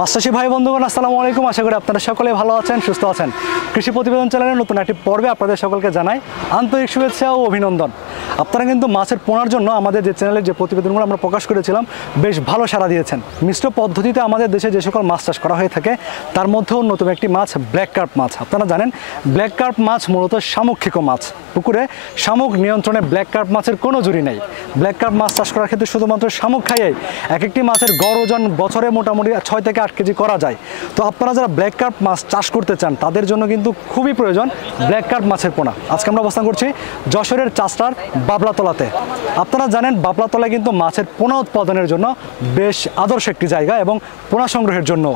মাছচাষী ভাই বন্ধুগণ আসসালামু আলাইকুম। আশা করি আপনারা সকলে ভালো আছেন, সুস্থ আছেন। কৃষি প্রতিবেদন চ্যানেলের নতুন একটি পর্বে আপনাদের সকলকে জানাই আন্তরিক শুভেচ্ছা ও অভিনন্দন। আপনারা কিন্তু মাছের পোনার জন্য আমাদের যে চ্যানেলের যে প্রতিবেদনগুলো আমরা প্রকাশ করেছিলাম বেশ ভালো সাড়া দিয়েছেন। মিশ্র পদ্ধতিতে আমাদের দেশে যে সকল মাছ চাষ করা হয়ে থাকে তার মধ্যেও অন্যতম একটি মাছ ব্ল্যাক কার্প মাছ। আপনারা জানেন ব্ল্যাক কার্প মাছ মূলত শামুক মাছ। পুকুরে শামুক নিয়ন্ত্রণে ব্ল্যাক কার্প মাছের কোনো জুড়ি নেই। ব্ল্যাক কার্প মাছ চাষ করার ক্ষেত্রে শুধুমাত্র শামুক খাইয়েই এক একটি মাছের গড় ওজন বছরে মোটামুটি 6 থেকে 8 কেজি করা যায়। তো আপনারা যারা ব্ল্যাক কার্প মাছ চাষ করতে চান তাদের জন্য কিন্তু খুবই প্রয়োজন ব্ল্যাক কার্প মাছের পোনা। আজকে আমরা অবস্থান করছি যশোরের চাষটার বাবলাতলাতে। আপনারা জানেন বাবলাতলায় কিন্তু মাছের পোনা উৎপাদনের জন্য বেশ আদর্শ একটি জায়গা এবং পোনা সংগ্রহের জন্য।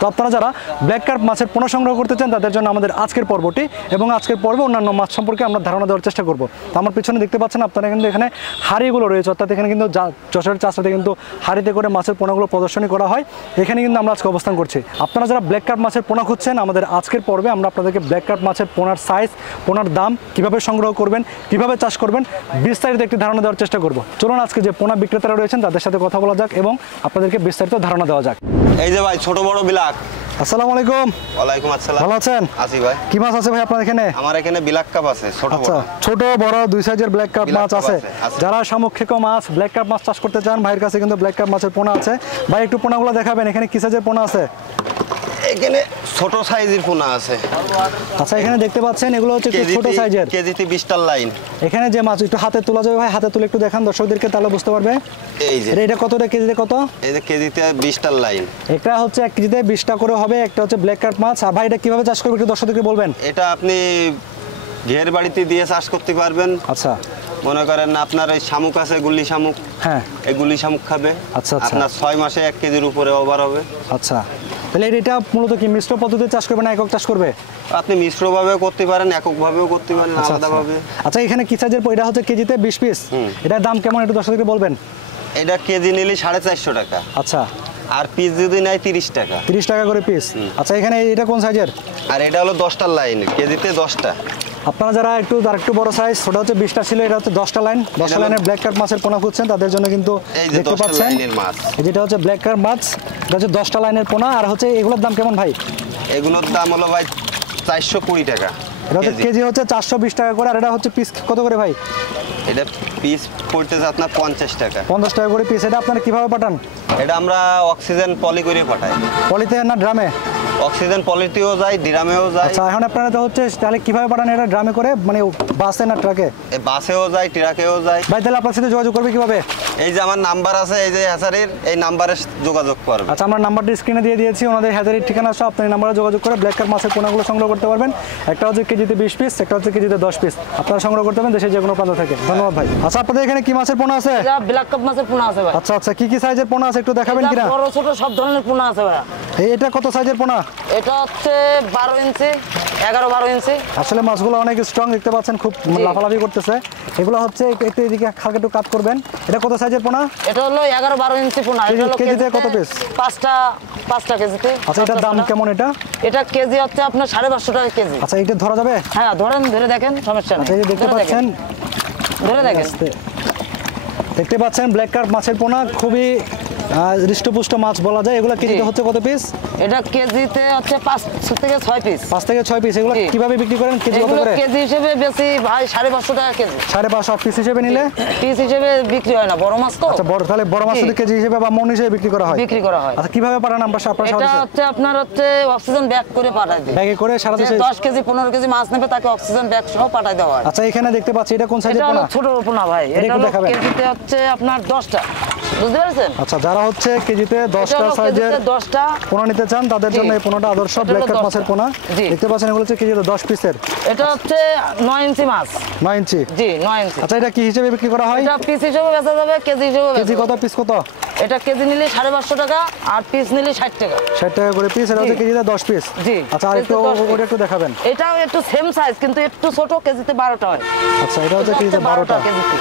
তো আপনারা যারা ব্ল্যাক কার্প মাছের পোনা সংগ্রহ করতে চান তাদের জন্য আমাদের আজকের পর্বটি এবং আজকের পর্বে অন্যান্য মাছ সম্পর্কে আমরা ধারণা দেওয়ার চেষ্টা করব। তো আমার পিছনে দেখতে পাচ্ছেন আপনারা কিন্তু এখানে হাঁড়িগুলো রয়েছে, অর্থাৎ এখানে কিন্তু যশোরের চাষটাতে কিন্তু হাঁড়িতে করে মাছের পোনাগুলো প্রদর্শনী করা হয়। এখানে কিন্তু আমরা আজকে অবস্থান করছি। আপনারা যারা ব্ল্যাক কার্প মাছের পোনা খুঁজছেন আমাদের আজকের পর্বে আমরা আপনাদেরকে ব্ল্যাক কার্প মাছের পোনার সাইজ, পোনার দাম, কিভাবে সংগ্রহ করবেন, কিভাবে চাষ করবেন বিস্তারিত একটি ধারণা দেওয়ার চেষ্টা করব। চলুন আজকে যে পোনা বিক্রেতারা রয়েছেন তাদের সাথে কথা বলা যাক এবং আপনাদেরকে বিস্তারিত ধারণা দেওয়া যাক। এই যে ভাই ছোট বড় বিলাক। আসসালামু আলাইকুম। ওয়ালাইকুম আসসালাম। ভালো আছেন? আছি ভাই। কি মাছ আছে ভাই আপনার এখানে? আমার এখানে বিলাক কাপ আছে, ছোট বড়। ছোট বড় দুই সাইজের ব্ল্যাক কার্প মাছ আছে। যারা শামুক মাছ ব্ল্যাক কার্প মাছ চাষ করতে চান ভাইয়ের কাছে কিন্তু ব্ল্যাক কার্প মাছের পোনা আছে। ভাই একটু পোনাগুলো দেখাবেন, এখানে কি সাইজের পোনা আছে? এখানে ছোট সাইজের পোনা আছে। আচ্ছা, এখানে দেখতে পাচ্ছেন এগুলো হচ্ছে একটু ছোট সাইজের, কেজিতে 20 টার লাইন। এখানে যে মাছ একটু হাতে তোলা যাবে ভাই, হাতে তুলে একটু দেখান দর্শকদেরকে, তাহলে বুঝতে পারবে। এই যে এটা কতটা কেজিতে কত? এই যে কেজিতে 20 টার লাইন। এটা হচ্ছে 1 কেজিতে 20 টাকা করে হবে। একটা হচ্ছে ব্ল্যাক কার্প মাছ। আর ভাই এটা কিভাবে চাষ করবে একটু দর্শকদেরকে বলবেন। এটা আপনি ঘের বাড়িতে দিয়ে চাষ করতে পারবেন। আচ্ছা, মনে করেন আপনার এই শামুক আছে, গুলি শামুক। হ্যাঁ, এই গুলি শামুক খাবে। আচ্ছা, আপনার 6 মাসে 1 কেজির উপরে ওভার হবে। আচ্ছা, তাহলে এটা মূলত কি মিশ্র পদ্ধতিতে চাষ করবে না একক চাষ করবে? আপনি মিশ্রভাবেও করতে পারেন, এককভাবেও করতে পারেন, আলাদাভাবে। আচ্ছা, এখানে কি সাইজের? এটা হচ্ছে কেজিতে 20 পিস। এটার দাম কেমন একটু দর্শকদেরকে বলবেন। এটা কেজি নিলে 450 টাকা। আচ্ছা, আর পিস যদি নেয় 30 টাকা। 30 টাকা করে পিস। আচ্ছা, এখানে এটা কোন সাইজের? আর এটা হলো 10টার লাইন, কেজিতে 10টা। আপনারা যারা আরেকটু বড় সাইজ, ওটা হচ্ছে 20টা ছিল, এটা হচ্ছে 10টা লাইন। 10টা লাইনের ব্ল্যাক কার্প মাছের পোনা খুঁজছেন তাদের জন্য কিন্তু দেখতে পাচ্ছেন যেটা হচ্ছে ব্ল্যাক কার্প মাছ, এটা হচ্ছে 10টা লাইনের পোনা। আর হচ্ছে এগুলোর দাম কেমন ভাই? এগুলোর দাম হলো ভাই 420 টাকা। এটা হচ্ছে কেজি হচ্ছে 420 টাকা করে। আর এটা হচ্ছে পিস কত করে ভাই? এটা পিস পড়তেছে আপনার 50 টাকা। 50 টাকা করে পিস। এটা আপনারা কিভাবে পাঠান? এটা আমরা অক্সিজেন পলি করে পাঠাই। পলিতে না ড্রামে? অক্সিজেন পলিতেও যায়, ড্রামেও যায়। আচ্ছা, এখন আপনারা তো হচ্ছে তাহলে কিভাবে পাঠান এটা? ড্রামে করে, মানে বাসে না ট্রাকে? বাসেও যায়, ট্রাকেও যায়। ভাই তাহলে আপনার সাথে যোগাযোগ করবে কিভাবে? এই যে আমার নাম্বার আছে, এই যে হ্যাচারির, এই নাম্বারে যোগাযোগ করবে। আচ্ছা, আমরা নাম্বারটি স্ক্রিনে দিয়ে দিয়েছি, ওনাদের হ্যাচারির ঠিকানা সহ আপনি নাম্বারে যোগাযোগ করে ব্ল্যাক কার্প মাছের পোনাগুলো সংগ্রহ করতে পারবেন। একটা হচ্ছে কেজিতে 20 পিস, একটা হচ্ছে কেজিতে 10 পিস। আপনারা সংগ্রহ করতে পারবেন দেশের যে কোনো প্রান্ত থেকে। ধন্যবাদ ভাই। আচ্ছা, আপনাদের এখানে কি মাছের পোনা আছে? ব্ল্যাক কাপ মাছের পোনা আছে ভাই। আচ্ছা আচ্ছা, কি সাইজের পোনা আছে একটু দেখাবেন কিনা? বড় ছোট সব ধরনের পোনা আছে ভাই। এটা কত সাইজের পোনা? এটা হচ্ছে 12 ইঞ্চি, 11-12 ইঞ্চি। আসলে মাছগুলো অনেক স্ট্রং, দেখতে পাচ্ছেন খুব লাফালাফি করতেছে। এগুলো হচ্ছে একটু এদিকে হালকা একটু কাট করবেন। এটা কত সাইজের পোনা? এটা হলো 11-12 ইঞ্চি পোনা। এটা হলো কেজিতে কত পিস? 5টা কেজিতে। আচ্ছা, এটার দাম কেমন? এটা কেজি হচ্ছে আপনার 550 টাকা কেজি। আচ্ছা, এটা ধরা যাবে? হ্যাঁ, ধরে দেখেন, সমস্যা নেই। এই যে দেখতে পাচ্ছেন, ধরে দেখেন, দেখতে পাচ্ছেন ব্ল্যাক কার্প মাছের পোনা খুবই হৃষ্টপুষ্ট মাছ বলা যায়। এগুলো কেজিতে হচ্ছে কত পিস? এটা কেজিতে হচ্ছে 5 থেকে 6 পিস। 5 থেকে 6 পিস। এগুলো কিভাবে বিক্রি করেন? কেজি কত করে? কেজি হিসেবে বেশি ভাই 550 টাকা কেজি। 550। পিস হিসেবে নিলে? পিস হিসেবে বিক্রি হয় না, বড় মাছ তো। আচ্ছা, তাহলে বড় মাছ যদি কেজি হিসেবে বা মন হিসেবে বিক্রি করা হয়? আচ্ছা, কিভাবে পাঠান আমরা? এটা হচ্ছে আপনার অক্সিজেন ব্যাগ করে পাঠাই দিই। ব্যাগে করে সারা দেশে 10 কেজি 15 কেজি মাছ নেবে তাকে অক্সিজেন ব্যাগ সহ পাঠাই দেওয়া হয়। আচ্ছা, এখানে দেখতে পাচ্ছি এটা কোন সাইজের পোনা? এটা ছোট পোনা ভাই। এটা হলো কেজিতে হচ্ছে আপনার 10টা। বুঝতে পারছেন? আচ্ছা, যারা হচ্ছে কেজিতে 10টা সাইজের 10টা পোনা নিতে চান তাদের জন্য এই পোনাটা আদর্শ ব্ল্যাক কার্প মাছের পোনা। দেখতে পাচ্ছেন এগুলো হচ্ছে কেজিতে 10 পিসের। এটা হচ্ছে 9 ইঞ্চি মাছ। 9 ইঞ্চি? জি, 9 ইঞ্চি। আচ্ছা, এটা কি হিসেবে বিক্রি করা হয়? এটা পিস হিসেবে বেচা যাবে, কেজি হিসেবে। কেজি কত, পিস কত? এটা কেজি নিলে 550 টাকা আর পিস নিলে 60 টাকা। 60 টাকা করে পিস। এটা হচ্ছে কেজিতে 10 পিস। জি। আচ্ছা, আর একটু ওটা একটু দেখাবেন। এটাও একটু সেম সাইজ কিন্তু একটু ছোট, কেজিতে 12টা হয়। আচ্ছা, এটা হচ্ছে কেজিতে 12টা কেজিতে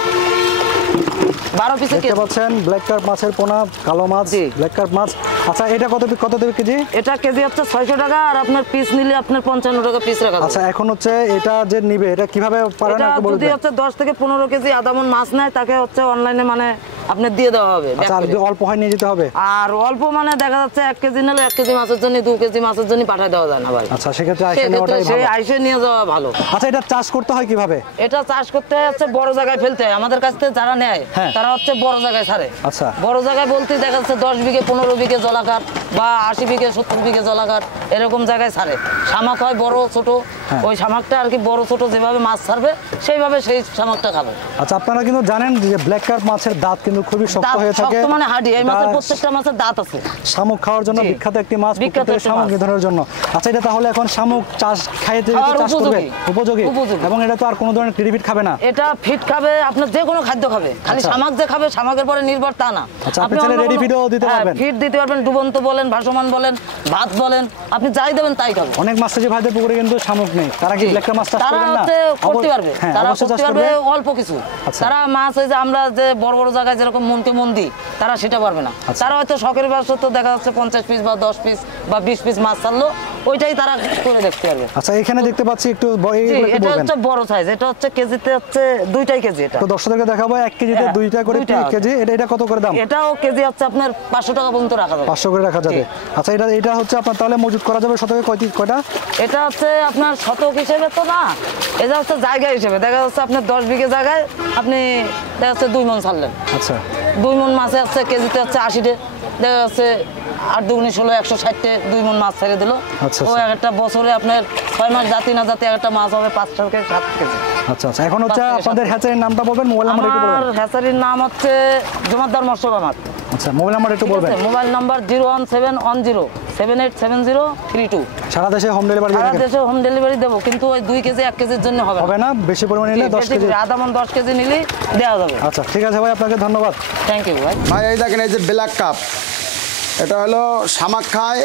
12 পিসে দেখতে পাচ্ছেন ব্ল্যাক কার্প মাছের পোনা, কালো মাছ, ব্ল্যাক কার্প মাছ। আচ্ছা, এটা কত দেবে কেজি? এটা কেজি হচ্ছে 600 টাকা আর আপনার পিস নিলে আপনার 55 টাকা পিস রাখা। আচ্ছা, এখন হচ্ছে এটা যে নিবে এটা কিভাবে পারেন একটু বলবেন? যদি হচ্ছে 10 থেকে 15 কেজি আদামন মাছ নেয় তাকে হচ্ছে অনলাইনে মানে আপনার দিয়ে দেওয়া হবে আচ্ছা, আর যদি অল্প হয় নিয়ে যেতে হবে? আর অল্প মানে দেখা যাচ্ছে 1 কেজি নিলে 1 কেজি মাছের জন্য 2 কেজি মাছের জন্য পাঠায় দেওয়া যায় না ভাই। আচ্ছা, সেক্ষেত্রে আইসে নেওয়াটাই সে ভালো। আইসে নিয়ে যাওয়া ভালো। আচ্ছা, এটা চাষ করতে হয় কিভাবে? এটা চাষ করতে হচ্ছে বড় জায়গায় ফেলতে হয়। আমাদের কাছ থেকে যারা নেয় হ্যাঁ। তারা হচ্ছে বড় জায়গায় ছাড়ে। আচ্ছা। বড় জায়গায় বলতে দেখা যাচ্ছে 10 বিঘে 15 বিঘে জলাকার বা 80 বিঘে 70 বিঘে জলাকার এরকম জায়গায় ছাড়ে। শামাক হয় বড় ছোট, হ্যাঁ। ওই শামাকটা আর কি বড় ছোট যেভাবে মাছ ছাড়বে সেইভাবে সেই শামাকটা খাবে। আচ্ছা, আপনারা কিন্তু জানেন যে ব্ল্যাক কার্প মাছের দাঁত কিন্তু খুবই শক্ত দাঁত হয়ে থাকে। শক্ত মানে হাডি। এই মাছের দাঁত- প্রত্যেকটা মাছের দাঁত আছে। শামুক খাওয়ার জন্য জি। বিখ্যাত একটি মাছ, বিখ্যাত প্রকৃতির একটি শামুক মাছ। নিধনের জন্য। আচ্ছা, এটা তাহলে এখন শামুক চাষ খাইতে খাওয়ার চাষ করবে উপযোগী। উপযোগী, উপযোগী। এবং এটা তো আর কোনো ধরনের ক্রিডিফিট খাবে না। এটা ফিট খাবে, আপনার যে কোনো খাদ্য খাবে, খালি আচ্ছা। শামাক যে খাবে শামাকের পরে নির্ভর তা না। আচ্ছা, আপনি চাইলে অন্য ready কোনো- feed ও দিতে হ্যাঁ, পারবেন। ফিট দিতে পারবেন, ডুবন্ত বলেন, ভাসমান বলেন, ভাত বলেন, আপনি যাই দেবেন তাই খাবে। অনেক মাছচাষি ভাইদের পুকুরে কিন্তু শামুক নেই, তারা কি জি। ব্ল্যাক কার্প মাছ চাষ তারা করবেন না? হচ্ছে করতে পারবে, হ্যাঁ, তারা অবশ্যই চাষ করতে পারবে করবে। অল্প কিছু। আচ্ছা। তারা মাছ ওই যে আমরা যে বড় বড় জায়গায় যেরকম মনকে মন দিই, তারা সেটা পারবে না। আচ্ছা। তারা হয়তো শখের ব্যবসা তো দেখা যাচ্ছে 50 পিস বা 10 পিস বা 20 পিস মাছ ছাড়লো, ওইটাই তারা করে দেখতে পারবে। আচ্ছা, এখানে দেখতে পাচ্ছি একটু জি, এগুলো একটু এটা বলবেন। হচ্ছে বড় সাইজ, এটা হচ্ছে কেজিতে হচ্ছে 2টাই কেজি। এটা তো দর্শকদেরকে দেখাবো 1 কেজিতে হ্যাঁ, 2টা করে 2টা কেজি। এটা কত করে দাম? এটাও কেজি হচ্ছে আপনার 500 টাকা পর্যন্ত রাখা যাবে। 500 করে রাখা যাবে। জি। আচ্ছা, এটা হচ্ছে আপনার তাহলে মজুত করা যাবে শতকে কয়টা? এটা হচ্ছে আপনার শতক হিসেবে তো না, এটা হচ্ছে জায়গা হিসেবে। দেখা যাচ্ছে আপনার 10 বিঘে জায়গায় আপনি দেখা যাচ্ছে 2 মণ ছাড়লেন। আচ্ছা, 2 মণ মাছে হচ্ছে কেজিতে হচ্ছে 80 দেখা যাচ্ছে 8 দুগুণে 16 160 2 মণ মাছ ছেড়ে দিল। আচ্ছা, ও আচ্ছা। একটা বছরে আপনার 6 মাস জাতি না জাতি একটা মাছ হবে 5 থেকে 7 কেজি। আচ্ছা, আচ্ছা। এখন হচ্ছে 5 থেকে 7 আপনাদের হ্যাচারির নামটা বলবেন, মোবাইল নাম্বার একটু আমার বলবেন। হ্যাচারির নাম হচ্ছে জমাদ্দার মৎস্য খামার। আচ্ছা, মোবাইল নাম্বার একটু বলবেন। Mobile number 01710787032। সারা দেশে হোম ডেলিভারি সারা দেশে হোম ডেলিভারি দেবো, কিন্তু ওই 2 কেজি 1 কেজির জন্য হবে হবে না, বেশি পরিমাণে নিলে 10 কেজি। আধা মণ 10 কেজি নিলে দেওয়া যাবে। আচ্ছা, ঠিক আছে ভাই, আপনাকে ধন্যবাদ। থ্যাংক ইউ ভাই। ভাই এই দেখেন, এই যে ব্ল্যাক কাপ, এটা হলো শামাক খায়।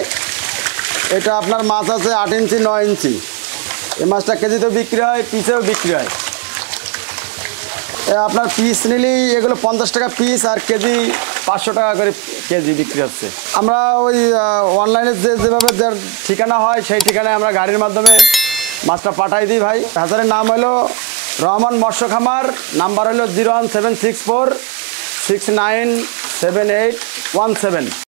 এটা আপনার মাছ আছে 8 ইঞ্চি 9 ইঞ্চি। এই মাছটা কেজিতেও বিক্রি হয়, পিসেও বিক্রি হয়। আপনার পিস নিলেই এগুলো 50 টাকা পিস, আর কেজি 500 টাকা করে কেজি বিক্রি হচ্ছে। আমরা ওই অনলাইনে যেভাবে যার ঠিকানা হয় সেই ঠিকানায় আমরা গাড়ির মাধ্যমে মাছটা পাঠাই দিই ভাই। হাজারের নাম হলো রহমান মৎস্য খামার, নাম্বার হলো 01764 697817।